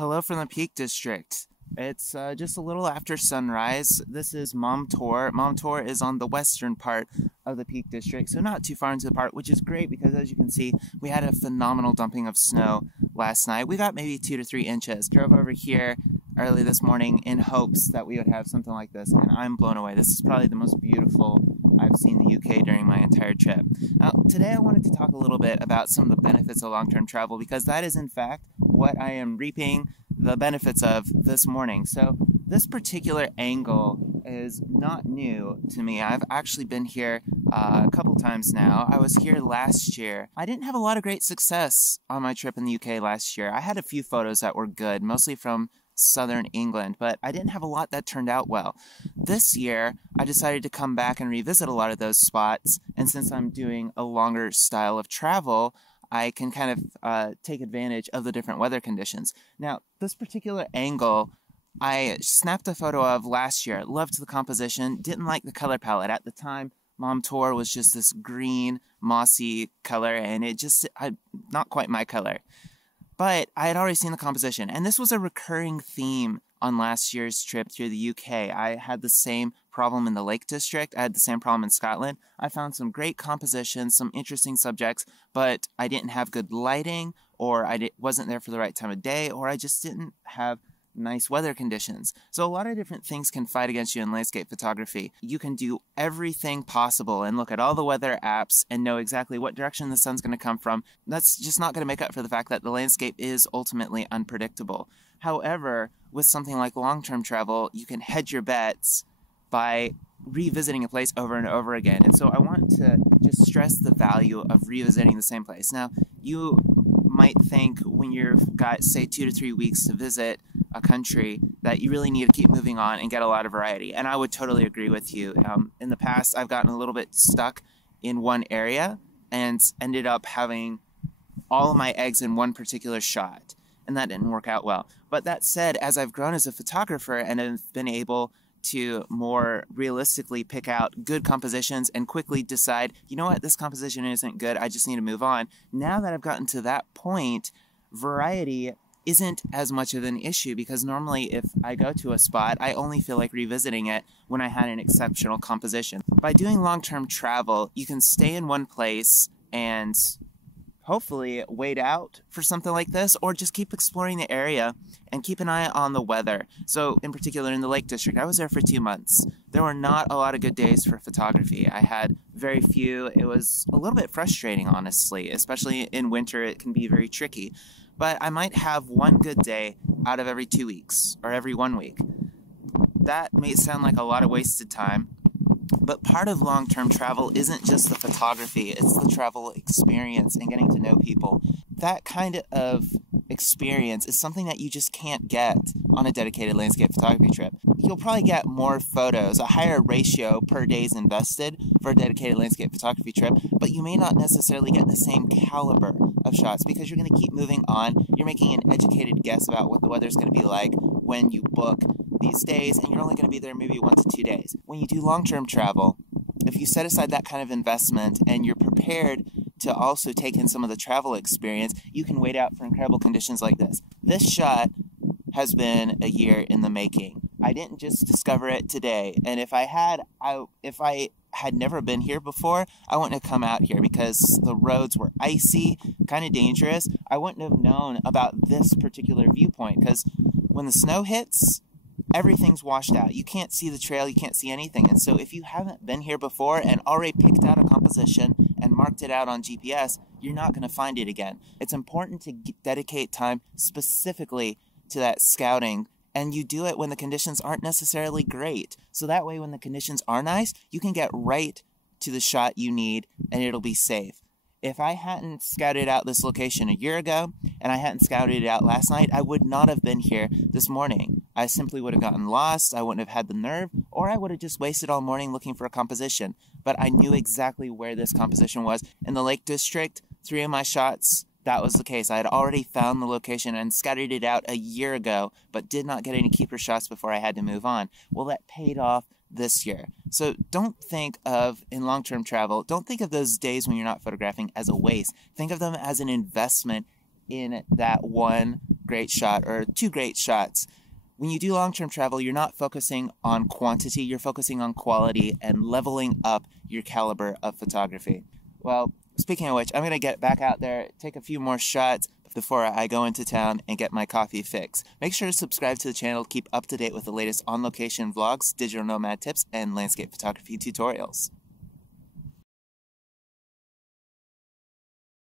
Hello from the Peak District. It's just a little after sunrise. This is Mom Tour. Mom Tour is on the western part of the Peak District, so not too far into the park, which is great because, as you can see, we had a phenomenal dumping of snow last night. We got maybe 2 to 3 inches. Drove over here early this morning in hopes that we would have something like this, and I'm blown away. This is probably the most beautiful I've seen the UK during my entire trip. Now, today I wanted to talk a little bit about some of the benefits of long-term travel because that is, in fact, what I am reaping the benefits of this morning. So this particular angle is not new to me. I've actually been here a couple times now. I was here last year. I didn't have a lot of great success on my trip in the UK last year. I had a few photos that were good, mostly from southern England, but I didn't have a lot that turned out well. This year, I decided to come back and revisit a lot of those spots, and since I'm doing a longer style of travel, I can kind of take advantage of the different weather conditions. Now, this particular angle, I snapped a photo of last year. Loved the composition, didn't like the color palette. At the time, Mom Tour was just this green, mossy color, and not quite my color. But I had already seen the composition, and this was a recurring theme on last year's trip through the UK. I had the same problem in the Lake District. I had the same problem in Scotland. I found some great compositions, some interesting subjects, but I didn't have good lighting, or wasn't there for the right time of day, or I just didn't have nice weather conditions. So a lot of different things can fight against you in landscape photography. You can do everything possible and look at all the weather apps and know exactly what direction the sun's going to come from. That's just not going to make up for the fact that the landscape is ultimately unpredictable. However, with something like long-term travel, you can hedge your bets by revisiting a place over and over again. And so I want to just stress the value of revisiting the same place. Now, you might think when you've got, say, 2 to 3 weeks to visit a country that you really need to keep moving on and get a lot of variety. And I would totally agree with you. In the past, I've gotten a little bit stuck in one area and ended up having all of my eggs in one particular shot. And that didn't work out well. But that said, as I've grown as a photographer and have been able to more realistically pick out good compositions and quickly decide, you know what, this composition isn't good, I just need to move on. Now that I've gotten to that point, variety isn't as much of an issue because normally if I go to a spot, I only feel like revisiting it when I had an exceptional composition. By doing long-term travel, you can stay in one place and hopefully wait out for something like this, or just keep exploring the area and keep an eye on the weather. So in particular in the Lake District, I was there for 2 months. There were not a lot of good days for photography. I had very few. It was a little bit frustrating, honestly, especially in winter. It can be very tricky. But I might have one good day out of every 2 weeks or every 1 week. That may sound like a lot of wasted time, but part of long-term travel isn't just the photography, it's the travel experience and getting to know people. That kind of experience is something that you just can't get on a dedicated landscape photography trip. You'll probably get more photos, a higher ratio per days invested for a dedicated landscape photography trip, but you may not necessarily get the same caliber of shots because you're going to keep moving on. You're making an educated guess about what the weather's going to be like when you book these days, and you're only going to be there maybe 1 to 2 days. When you do long-term travel, if you set aside that kind of investment and you're prepared to also take in some of the travel experience, you can wait out for incredible conditions like this. This shot has been a year in the making. I didn't just discover it today, and if I had never been here before, I wouldn't have come out here because the roads were icy, kind of dangerous. I wouldn't have known about this particular viewpoint because when the snow hits, everything's washed out. You can't see the trail, you can't see anything. And so if you haven't been here before and already picked out a composition and marked it out on GPS, you're not going to find it again. It's important to dedicate time specifically to that scouting, and you do it when the conditions aren't necessarily great. So that way when the conditions are nice, you can get right to the shot you need and it'll be safe. If I hadn't scouted out this location a year ago, and I hadn't scouted it out last night, I would not have been here this morning. I simply would have gotten lost, I wouldn't have had the nerve, or I would have just wasted all morning looking for a composition. But I knew exactly where this composition was. In the Lake District, 3 of my shots, that was the case. I had already found the location and scouted it out a year ago, but did not get any keeper shots before I had to move on. Well, that paid off this year. So don't think of, in long-term travel, don't think of those days when you're not photographing as a waste. Think of them as an investment in that one great shot or two great shots. When you do long-term travel, you're not focusing on quantity, you're focusing on quality and leveling up your caliber of photography. Well, speaking of which, I'm going to get back out there, take a few more shots before I go into town and get my coffee fix. Make sure to subscribe to the channel to keep up to date with the latest on-location vlogs, digital nomad tips, and landscape photography tutorials.